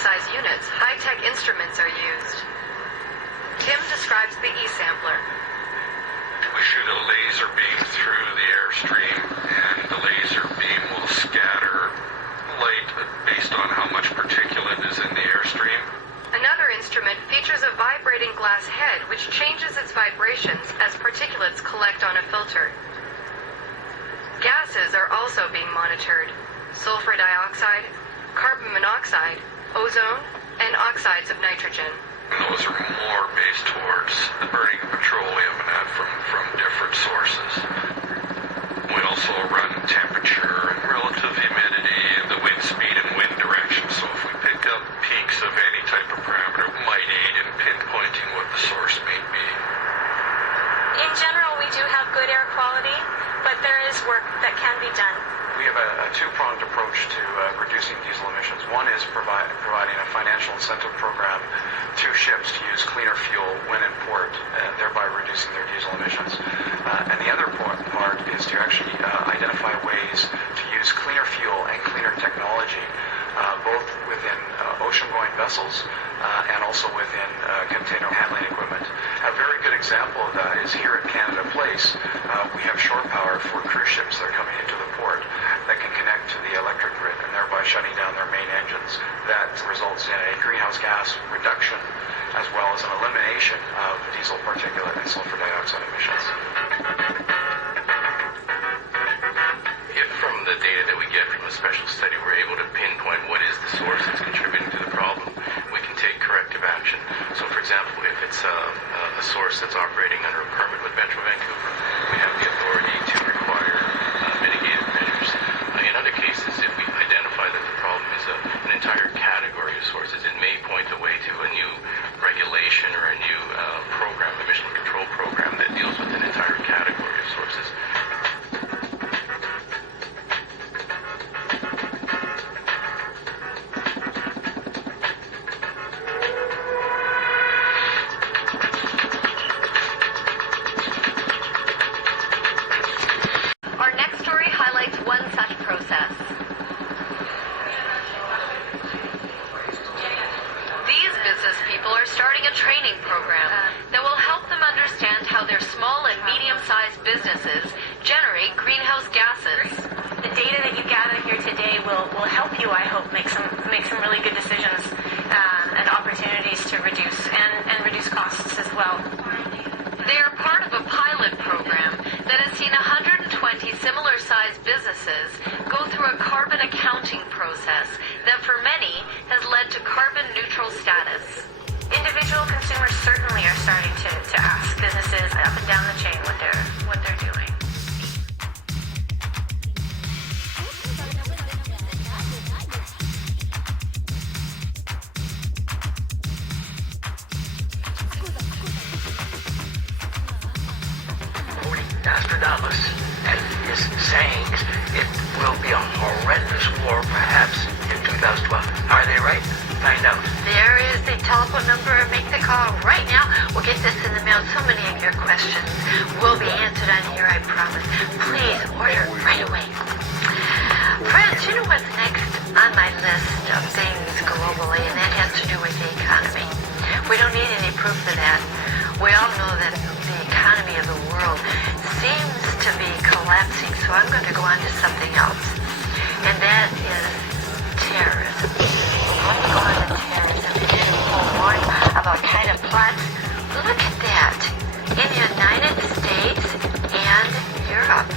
size units, high-tech instruments are used. Tim describes the E-sampler. We shoot a laser beam through the airstream, and the laser beam will scatter light based on how much particulate is in the airstream. Another instrument features a vibrating glass head which changes its vibrations as particulates collect on a filter. Gases are also being monitored: sulfur dioxide, carbon monoxide, ozone, and oxides of nitrogen. Those are more based towards the burning of petroleum and from different sources. We also run temperature and relative humidity, the wind speed and wind direction. So if we pick up peaks of any type of parameter, it might aid in pinpointing what the source may be. In general, we do have good air quality, but there is work that can be done. We have a two-pronged approach to reducing diesel emissions. One is providing a financial incentive program to ships to use cleaner fuel when in port, thereby reducing their diesel emissions. And the other part is to actually identify ways to use cleaner fuel and cleaner technology, both within ocean-going vessels and also within container handling equipment. A very good example of that is here at Canada Place. We have shore power for cruise ships that are coming into the port that can connect to the electric grid and thereby shutting down their main engines. That results in a greenhouse gas reduction as well as an elimination of diesel particulate and sulfur dioxide emissions. If from the data that we get from a special study we're able to pinpoint what is the source that's contributing to the problem, we can take corrective action. So for example, if it's a source that's operating under a permit with Metro Vancouver, we have the authority to require mitigative measures. In other cases, if we identify that the problem is an entire category of sources, it may point the way to a new regulation or a new program, emission control program, that deals with an entire category of sources. Our next story highlights one such process. These business people are starting a training program that will help them understand how their small and medium-sized businesses generate greenhouse gases. The data that you gather here today will help you, I hope, make some really good decisions and opportunities to reduce and reduce costs as well. They are part of a pilot program that has seen 120 similar-sized businesses go through a carbon accounting process that for many has led to carbon-neutral status. Individual consumers certainly are starting to ask businesses up and down the chain what they're doing. Nostradamus is saying it will be a horrendous war, perhaps, in 2012. Are they right? Find out. There is the telephone number. Make the call right now. We'll get this in the mail. So many of your questions will be answered on here, I promise. Please order right away. Friends, you know what's next on my list of things globally, and that has to do with the economy. We don't need any proof of that. We all know that the economy of the world seems to be collapsing, so I'm going to go on to something else, and that is terrorism. I'm going to go on to terrorism and warn of al-Qaeda plots. Look at that in the United States and Europe.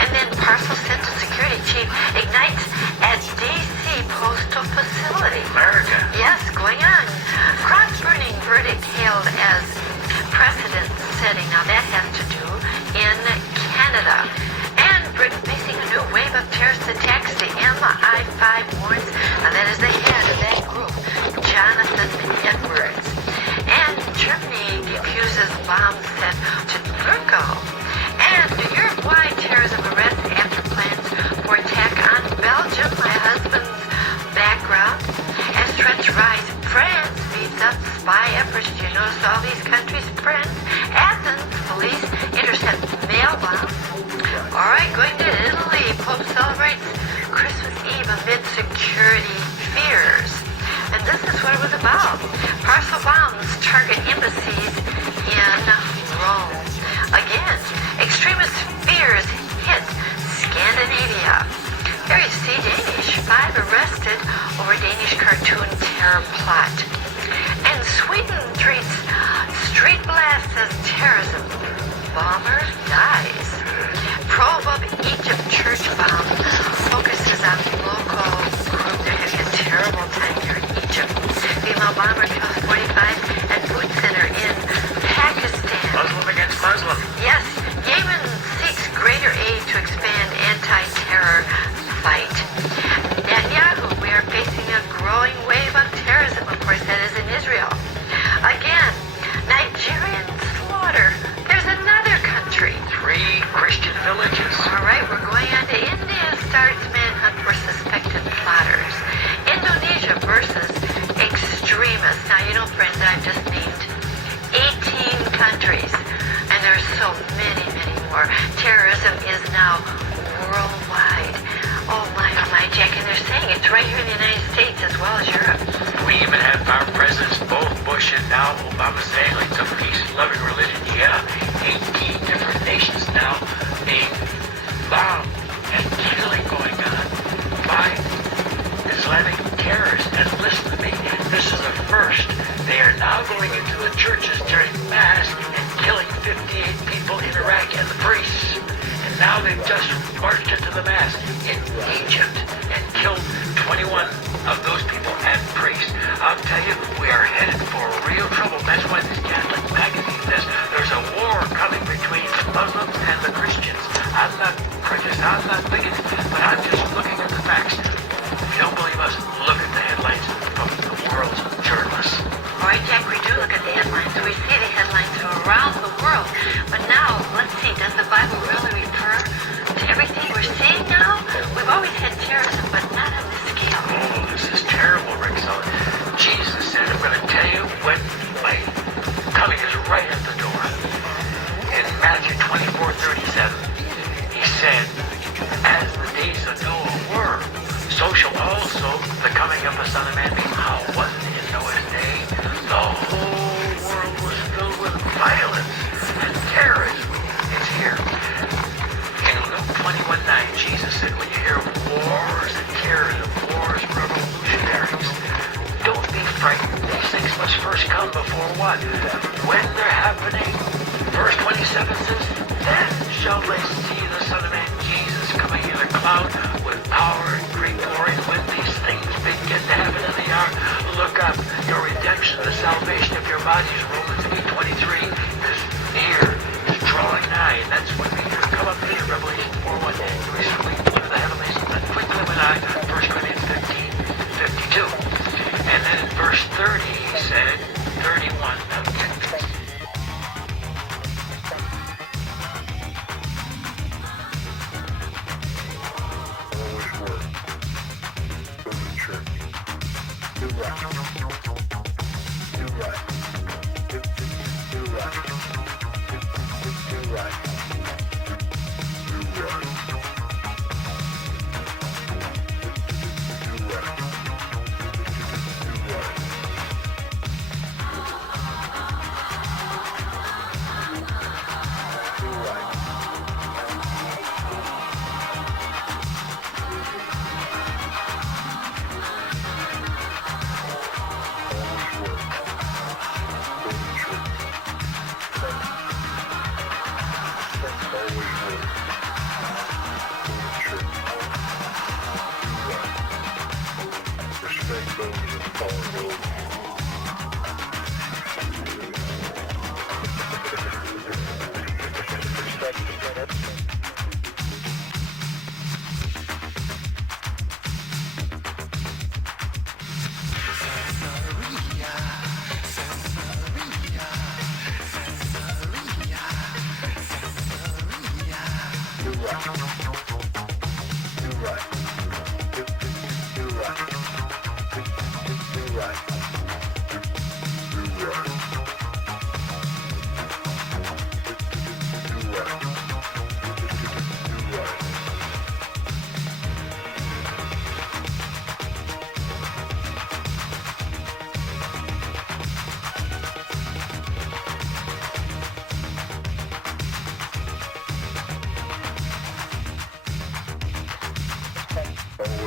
And then parcel sent to security chief ignites at D.C. postal facility. America. Yes, going on. Cross-burning verdict hailed as precedent-setting. Now that has to do in Canada. And Britain facing a new wave of terrorist attacks. The MI5 warns. Now that is the head of that group, Jonathan Edwards. And Germany defuses bomb set to Turkey. And Europe-wide terrorism arrest after plans for attack on Belgium. My husband's background. As threats rise, France speeds up spy efforts. Do you notice all these countries' friends? Athens police intercept mail bomb. All right, going to Italy. Pope celebrates Christmas Eve amid security fears. And Wow. Parcel bombs target embassies in Rome. Again, extremist fears hit Scandinavia. Here you see Danish. 5 arrested over Danish cartoon terror plot. And Sweden treats street blast as terrorism. Bomber dies. Probe of Egypt church bomb focuses on local group. They're having a terrible time here in Egypt. Female bomber kills 45 at food center in Pakistan. Muslim against Muslim. Yes, Yemen seeks greater aid to expand anti-terror fight. Netanyahu, we are facing a growing wave of terrorism. Of course, that is in Israel. Again, Nigerian slaughter. There's another country. 3 Christian villages. All right, we're going on to India. Starts manhunt for suspected plotters. Indonesia versus extremists. Now, you know, friends, I've just named 18 countries. And there's so many, many more. Terrorism is now worldwide. Oh my, Jack. And they're saying it's right here in the United States as well as Europe. We even have our presidents, both Bush and now Obama, saying like the peace-loving religion. Yeah, 18 different nations now being bombed and killing going on by Islamic terrorists. And listen to me, this is a first. They are now going into the churches during Mass and killing 58 people in Iraq and the priests. And now they've just marched into the Mass in Egypt and killed 21 of those people and priests. I'll tell you, we are headed for real trouble. That's why this Catholic magazine says there's a war coming between the Muslims and the Christians. I'm not prejudiced, I'm not bigoted, but I'm just looking at the facts. If you don't believe us, look at the headlines from the world's journalists. All right, Jack, we do look at the headlines. We see the headlines from around the world. But now, let's see, does the Bible really refer to everything we're seeing now? We've always had terrorism, but not on this scale. Oh, this is terrible, Roxella. Jesus said, I'm going to tell you when my coming is right at the door. In Matthew 24:37, he said, as the days of Noah were, so shall also the coming of the Son of Man be. How was it in Noah's day? The whole world was filled with violence and terrorism. It's here. In Luke 21:9, Jesus said, when you hear of wars and terrorism, wars, revolutionaries, don't be frightened. These things must first come before what? When they're happening, verse 27 says, then shall they see the Son of Man, Jesus, coming in a cloud with power and great glory. And when these things begin to happen in the hour, look up. Your redemption, the salvation of your bodies, Romans 8:23, is near, is drawing nigh. And that's when we come up here, Revelation 4:1. We sweep through the heavenlies, and quickly with I, 1 Corinthians 15:52. And then in verse 30, he said, 31,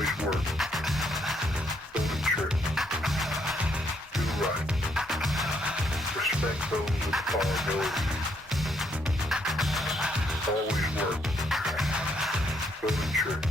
Always work. Go to church. Do right. Respect those with power below you. Always work. Go to church.